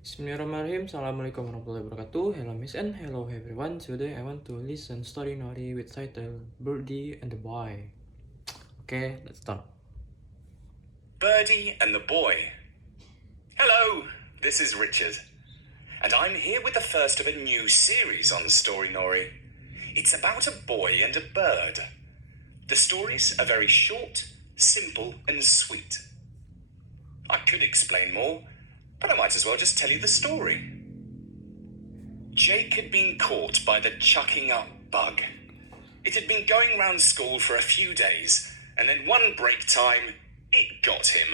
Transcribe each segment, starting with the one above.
Bismillahirrahmanirrahim. Assalamualaikum warahmatullahi wabarakatuh. Hello Miss and hello everyone. Today I want to listen Storynory with title Birdy and the Boy. Okay, let's start. Birdy and the Boy. Hello, this is Richard, and I'm here with the first of a new series on Storynory. It's about a boy and a bird. The stories are very short, simple, and sweet. I could explain more, but I might as well just tell you the story. Jake had been caught by the chucking up bug. It had been going round school for a few days, and then one break time, it got him.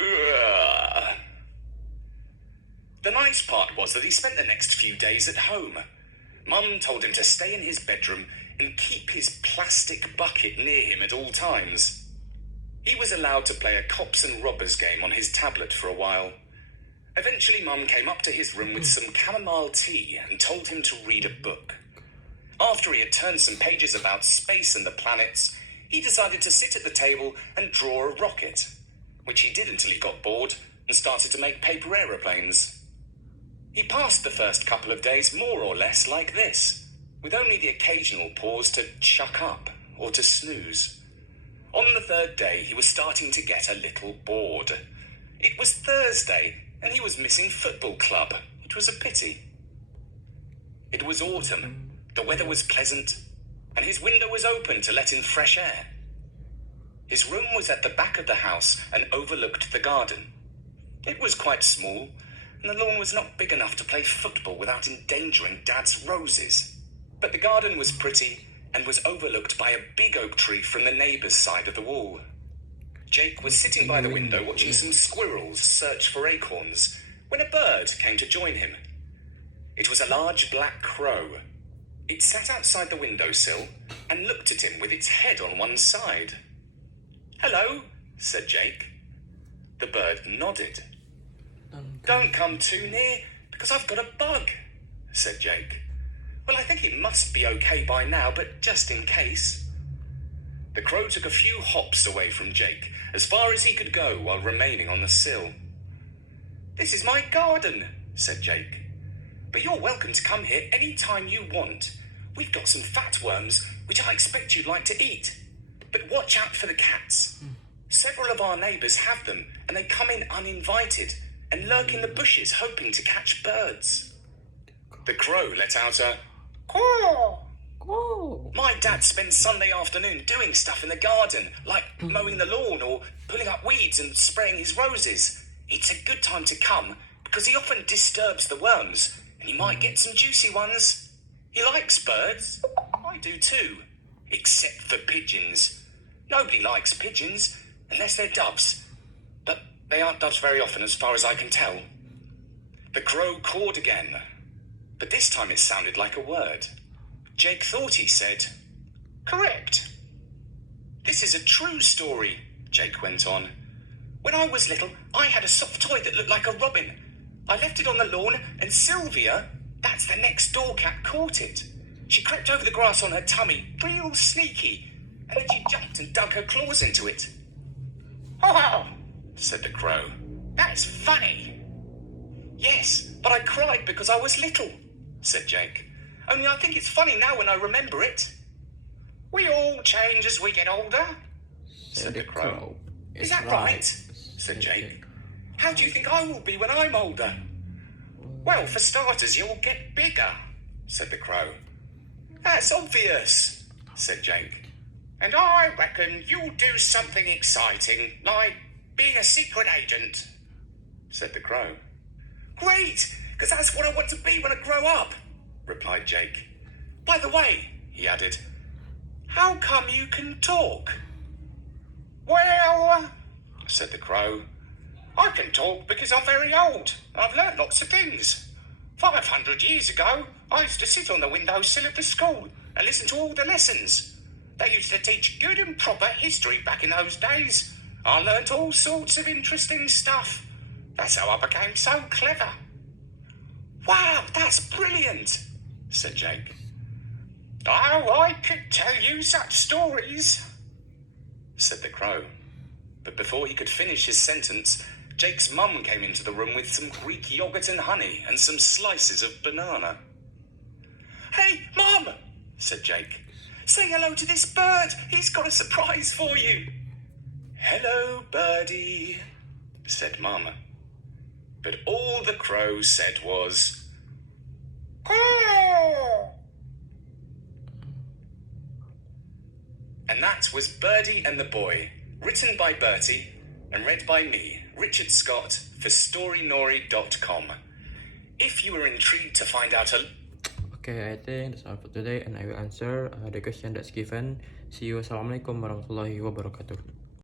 Ugh. The nice part was that he spent the next few days at home. Mum told him to stay in his bedroom and keep his plastic bucket near him at all times. He was allowed to play a cops and robbers game on his tablet for a while. Eventually, Mum came up to his room with some chamomile tea and told him to read a book. After he had turned some pages about space and the planets, he decided to sit at the table and draw a rocket, which he did until he got bored and started to make paper aeroplanes. He passed the first couple of days more or less like this, with only the occasional pause to chuck up or to snooze. On the third day, he was starting to get a little bored. It was Thursday, and he was missing football club, which was a pity. It was autumn, the weather was pleasant, and his window was open to let in fresh air. His room was at the back of the house and overlooked the garden. It was quite small, and the lawn was not big enough to play football without endangering Dad's roses. But the garden was pretty and was overlooked by a big oak tree from the neighbour's side of the wall. Jake was sitting by the window watching some squirrels search for acorns when a bird came to join him. It was a large black crow. It sat outside the windowsill and looked at him with its head on one side. "Hello," said Jake. The bird nodded. "Don't come too near, because I've got a bug," said Jake. "Well, I think it must be okay by now, but just in case." The crow took a few hops away from Jake, as far as he could go while remaining on the sill. "This is my garden," said Jake. "But you're welcome to come here any time you want. We've got some fat worms, which I expect you'd like to eat. But watch out for the cats. Several of our neighbours have them, and they come in uninvited and lurk in the bushes hoping to catch birds." The crow let out a caw. Oh. "My dad spends Sunday afternoon doing stuff in the garden, like mowing the lawn or pulling up weeds and spraying his roses. It's a good time to come because he often disturbs the worms and you might get some juicy ones. He likes birds. I do too. Except for pigeons. Nobody likes pigeons unless they're doves. But they aren't doves very often as far as I can tell." The crow cawed again, but this time it sounded like a word. Jake thought he said, "Correct." "This is a true story," Jake went on. "When I was little, I had a soft toy that looked like a robin. I left it on the lawn, and Sylvia, that's the next door cat, caught it. She crept over the grass on her tummy, real sneaky, and then she jumped and dug her claws into it." "Oh," said the crow. "That's funny." "Yes, but I cried because I was little," said Jake. "Only I think it's funny now when I remember it." "We all change as we get older," said the crow. "Is that right?" said Jake. "How do you think I will be when I'm older?" "Well, for starters, you'll get bigger," said the crow. "That's obvious," said Jake. "And I reckon you'll do something exciting, like being a secret agent," said the crow. "Great, because that's what I want to be when I grow up," replied Jake. "By the way," he added, "how come you can talk?" "Well," said the crow, "I can talk because I'm very old. I've learned lots of things. 500 years ago, I used to sit on the windowsill of the school and listen to all the lessons. They used to teach good and proper history back in those days. I learnt all sorts of interesting stuff. That's how I became so clever." "Wow, that's brilliant," said Jake. "Oh, I could tell you such stories," said the crow. But before he could finish his sentence, Jake's mum came into the room with some Greek yogurt and honey and some slices of banana. "Hey, Mum," said Jake. "Say hello to this bird. He's got a surprise for you." "Hello, Birdie," said Mum. But all the crow said was, "Caw." And that was Birdie and the Boy, written by Bertie and read by me, Richard Scott, for Storynory.com. If you are intrigued to find out Okay, I think that's all for today, and I will answer the question that's given. See you. Assalamualaikum warahmatullahi wabarakatuh.